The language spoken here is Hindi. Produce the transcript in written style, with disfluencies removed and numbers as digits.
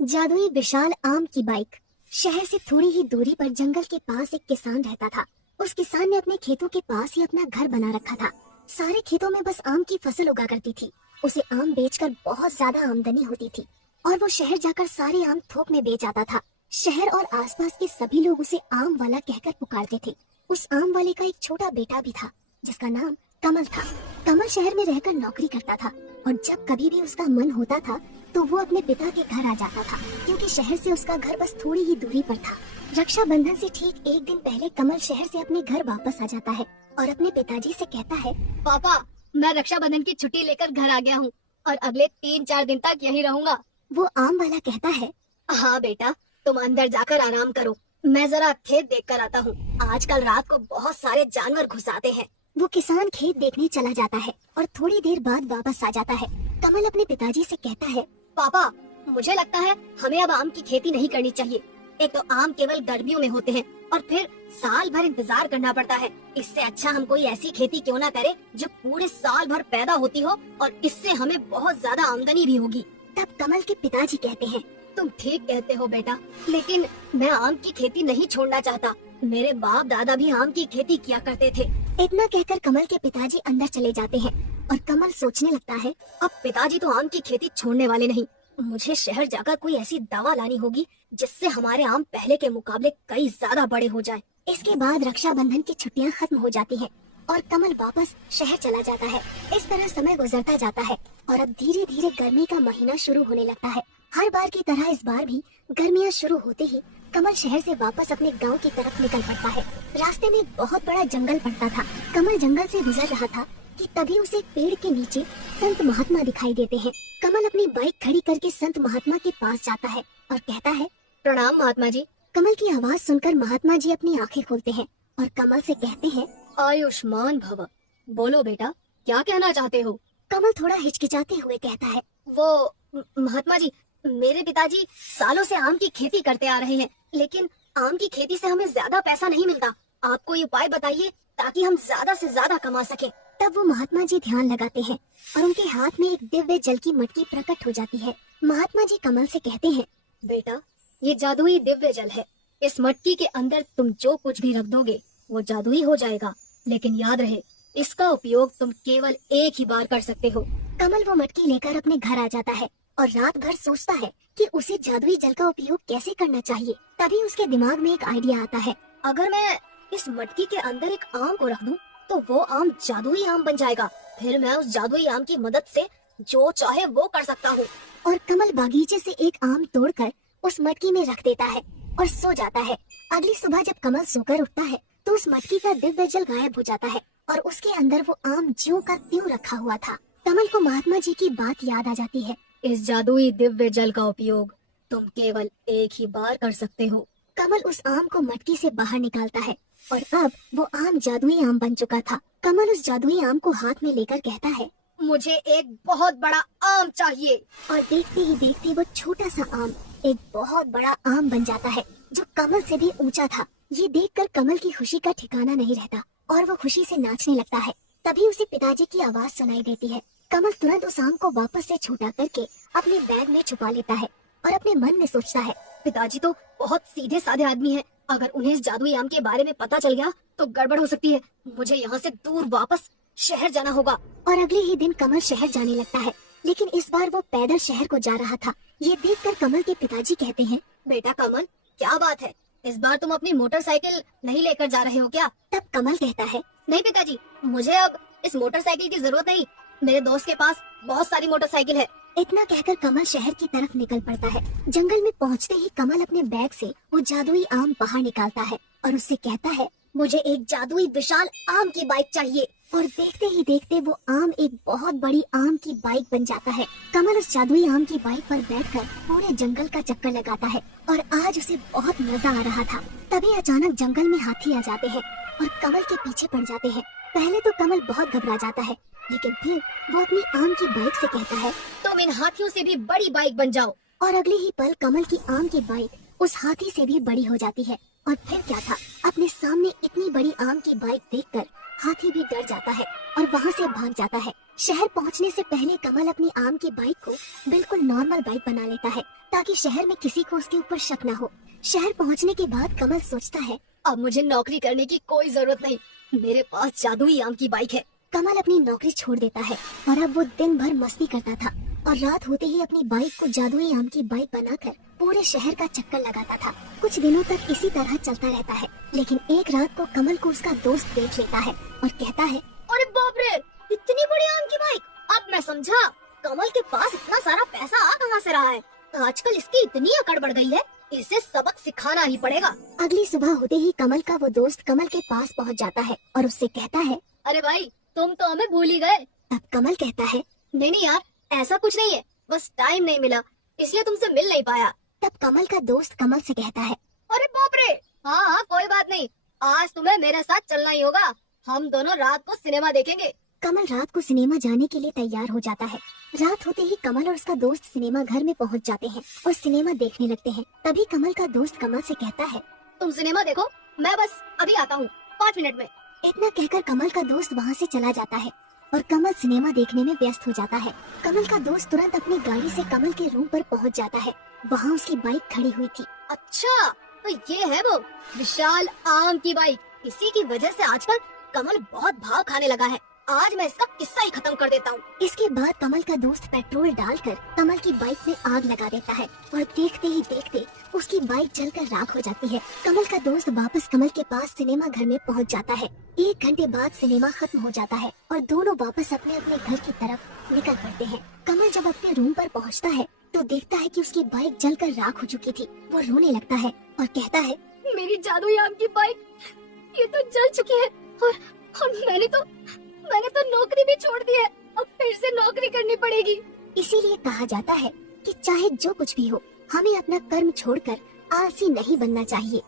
जादुई विशाल आम की बाइक। शहर से थोड़ी ही दूरी पर जंगल के पास एक किसान रहता था। उस किसान ने अपने खेतों के पास ही अपना घर बना रखा था। सारे खेतों में बस आम की फसल उगा करती थी। उसे आम बेचकर बहुत ज्यादा आमदनी होती थी और वो शहर जाकर सारे आम थोक में बेच आता था। शहर और आसपास के सभी लोग उसे आम वाला कहकर पुकारते थे। उस आम वाले का एक छोटा बेटा भी था जिसका नाम कमल था। कमल शहर में रहकर नौकरी करता था और जब कभी भी उसका मन होता था तो वो अपने पिता के घर आ जाता था, क्योंकि शहर से उसका घर बस थोड़ी ही दूरी पर था। रक्षाबंधन से ठीक एक दिन पहले कमल शहर से अपने घर वापस आ जाता है और अपने पिताजी से कहता है, पापा, मैं रक्षाबंधन की छुट्टी लेकर घर आ गया हूँ और अगले 3-4 दिन तक यहीं रहूंगा। वो आम वाला कहता है, हाँ बेटा, तुम अंदर जाकर आराम करो, मैं जरा खेत देख कर आता हूँ। आजकल रात को बहुत सारे जानवर घुस आते हैं। वो किसान खेत देखने चला जाता है और थोड़ी देर बाद वापस आ जाता है। कमल अपने पिताजी से कहता है, पापा, मुझे लगता है हमें अब आम की खेती नहीं करनी चाहिए। एक तो आम केवल गर्मियों में होते हैं और फिर साल भर इंतजार करना पड़ता है। इससे अच्छा हम कोई ऐसी खेती क्यों ना करें जो पूरे साल भर पैदा होती हो और इससे हमें बहुत ज्यादा आमदनी भी होगी। तब कमल के पिताजी कहते हैं, तुम ठीक कहते हो बेटा, लेकिन मैं आम की खेती नहीं छोड़ना चाहता। मेरे बाप दादा भी आम की खेती किया करते थे। इतना कहकर कमल के पिताजी अंदर चले जाते हैं और कमल सोचने लगता है, अब पिताजी तो आम की खेती छोड़ने वाले नहीं। मुझे शहर जाकर कोई ऐसी दवा लानी होगी जिससे हमारे आम पहले के मुकाबले कई ज्यादा बड़े हो जाएं। इसके बाद रक्षाबंधन की छुट्टियां खत्म हो जाती हैं और कमल वापस शहर चला जाता है। इस तरह समय गुजरता जाता है और अब धीरे धीरे गर्मी का महीना शुरू होने लगता है। हर बार की तरह इस बार भी गर्मियां शुरू होते ही कमल शहर से वापस अपने गांव की तरफ निकल पड़ता है। रास्ते में एक बहुत बड़ा जंगल पड़ता था। कमल जंगल से गुजर रहा था कि तभी उसे एक पेड़ के नीचे संत महात्मा दिखाई देते हैं। कमल अपनी बाइक खड़ी करके संत महात्मा के पास जाता है और कहता है, प्रणाम महात्मा जी। कमल की आवाज सुनकर महात्मा जी अपनी आंखें खोलते हैं और कमल से कहते हैं, आयुष्मान भव। बोलो बेटा, क्या कहना चाहते हो? कमल थोड़ा हिचकिचाते हुए कहता है, वो महात्मा जी, मेरे पिताजी सालों से आम की खेती करते आ रहे हैं, लेकिन आम की खेती से हमें ज्यादा पैसा नहीं मिलता। आप कोई उपाय बताइए ताकि हम ज्यादा से ज्यादा कमा सकें। तब वो महात्मा जी ध्यान लगाते हैं और उनके हाथ में एक दिव्य जल की मटकी प्रकट हो जाती है। महात्मा जी कमल से कहते हैं, बेटा, ये जादुई दिव्य जल है। इस मटकी के अंदर तुम जो कुछ भी रख दोगे वो जादुई हो जाएगा, लेकिन याद रहे, इसका उपयोग तुम केवल एक ही बार कर सकते हो। कमल वो मटकी लेकर अपने घर आ जाता है और रात भर सोचता है कि उसे जादुई जल का उपयोग कैसे करना चाहिए। तभी उसके दिमाग में एक आइडिया आता है, अगर मैं इस मटकी के अंदर एक आम को रख दूं, तो वो आम जादुई आम बन जाएगा। फिर मैं उस जादुई आम की मदद से जो चाहे वो कर सकता हूँ। और कमल बागीचे से एक आम तोड़कर उस मटकी में रख देता है और सो जाता है। अगली सुबह जब कमल सोकर उठता है तो उस मटकी का दिव्य जल गायब हो जाता है और उसके अंदर वो आम ज्यों का त्यों रखा हुआ था। कमल को महात्मा जी की बात याद आ जाती है। इस जादुई दिव्य जल का उपयोग तुम केवल एक ही बार कर सकते हो। कमल उस आम को मटकी से बाहर निकालता है और अब वो आम जादुई आम बन चुका था। कमल उस जादुई आम को हाथ में लेकर कहता है, मुझे एक बहुत बड़ा आम चाहिए। और देखते ही देखते वो छोटा सा आम एक बहुत बड़ा आम बन जाता है जो कमल से भी ऊंचा था। ये देखकर कमल की खुशी का ठिकाना नहीं रहता और वो खुशी से नाचने लगता है। तभी उसे पिताजी की आवाज सुनाई देती है। कमल तुरंत उस आम को वापस से छोटा करके अपने बैग में छुपा लेता है और अपने मन में सोचता है, पिताजी तो बहुत सीधे साधे आदमी हैं। अगर उन्हें इस जादुई आम के बारे में पता चल गया तो गड़बड़ हो सकती है। मुझे यहाँ से दूर वापस शहर जाना होगा। और अगले ही दिन कमल शहर जाने लगता है, लेकिन इस बार वो पैदल शहर को जा रहा था। ये देखकर कमल के पिताजी कहते हैं, बेटा कमल, क्या बात है? इस बार तुम अपनी मोटरसाइकिल नहीं लेकर जा रहे हो क्या? तब कमल कहता है, नहीं पिताजी, मुझे अब इस मोटरसाइकिल की जरूरत नहीं। मेरे दोस्त के पास बहुत सारी मोटरसाइकिल है। इतना कहकर कमल शहर की तरफ निकल पड़ता है। जंगल में पहुंचते ही कमल अपने बैग से वो जादुई आम बाहर निकालता है और उससे कहता है, मुझे एक जादुई विशाल आम की बाइक चाहिए। और देखते ही देखते वो आम एक बहुत बड़ी आम की बाइक बन जाता है। कमल उस जादुई आम की बाइक पर बैठकर पूरे जंगल का चक्कर लगाता है और आज उसे बहुत मजा आ रहा था। तभी अचानक जंगल में हाथी आ जाते हैं और कमल के पीछे पड़ जाते हैं। पहले तो कमल बहुत घबरा जाता है, लेकिन फिर वो अपनी आम की बाइक से कहता है, तुम इन हाथियों से भी बड़ी बाइक बन जाओ। और अगले ही पल कमल की आम की बाइक उस हाथी से भी बड़ी हो जाती है। और फिर क्या था, अपने सामने इतनी बड़ी आम की बाइक देखकर हाथी भी डर जाता है और वहाँ से भाग जाता है। शहर पहुंचने से पहले कमल अपनी आम की बाइक को बिल्कुल नॉर्मल बाइक बना लेता है ताकि शहर में किसी को उसके ऊपर शक न हो। शहर पहुंचने के बाद कमल सोचता है, अब मुझे नौकरी करने की कोई जरूरत नहीं, मेरे पास जादुई आम की बाइक है। कमल अपनी नौकरी छोड़ देता है और अब वो दिन भर मस्ती करता था और रात होते ही अपनी बाइक को जादुई आम की बाइक बनाकर पूरे शहर का चक्कर लगाता था। कुछ दिनों तक इसी तरह चलता रहता है, लेकिन एक रात को कमल को उसका दोस्त देख लेता है और कहता है, अरे बाप रे, इतनी बड़ी आम की बाइक! अब मैं समझा कमल के पास इतना सारा पैसा आ कहाँ से रहा है। आजकल इसकी इतनी अकड़ बढ़ गई है, इसे सबक सिखाना ही पड़ेगा। अगली सुबह होते ही कमल का वो दोस्त कमल के पास पहुंच जाता है और उससे कहता है, अरे भाई, तुम तो हमें भूल ही गए। तब कमल कहता है, नहीं नहीं यार, ऐसा कुछ नहीं है, बस टाइम नहीं मिला इसलिए तुमसे मिल नहीं पाया। तब कमल का दोस्त कमल से कहता है, अरे बाप रे, हाँ हाँ कोई बात नहीं, आज तुम्हें मेरे साथ चलना ही होगा, हम दोनों रात को सिनेमा देखेंगे। कमल रात को सिनेमा जाने के लिए तैयार हो जाता है। रात होते ही कमल और उसका दोस्त सिनेमा घर में पहुंच जाते हैं और सिनेमा देखने लगते हैं। तभी कमल का दोस्त कमल से कहता है, तुम सिनेमा देखो, मैं बस अभी आता हूँ 5 मिनट में। इतना कहकर कमल का दोस्त वहाँ से चला जाता है और कमल सिनेमा देखने में व्यस्त हो जाता है। कमल का दोस्त तुरंत अपनी गाड़ी से कमल के रूम पर पहुँच जाता है। वहाँ उसकी बाइक खड़ी हुई थी। अच्छा, तो ये है वो विशाल आम की बाइक। इसी की वजह से आजकल कमल बहुत भाव खाने लगा है। आज मैं इसका किस्सा ही खत्म कर देता हूँ। इसके बाद कमल का दोस्त पेट्रोल डालकर कमल की बाइक में आग लगा देता है और देखते ही देखते उसकी बाइक जलकर राख हो जाती है। कमल का दोस्त वापस कमल के पास सिनेमा घर में पहुंच जाता है। 1 घंटे बाद सिनेमा खत्म हो जाता है और दोनों वापस अपने अपने घर की तरफ निकल पड़ते हैं। कमल जब अपने रूम पर पहुंचता है तो देखता है कि उसकी बाइक जलकर राख हो चुकी थी। वो रोने लगता है और कहता है, मेरी जादुई आम की बाइक ये तो जल चुकी है और मैंने तो नौकरी भी छोड़ दी है। अब फिर से नौकरी करनी पड़ेगी। इसीलिए कहा जाता है कि चाहे जो कुछ भी हो, हमें अपना कर्म छोड़कर आलसी नहीं बनना चाहिए।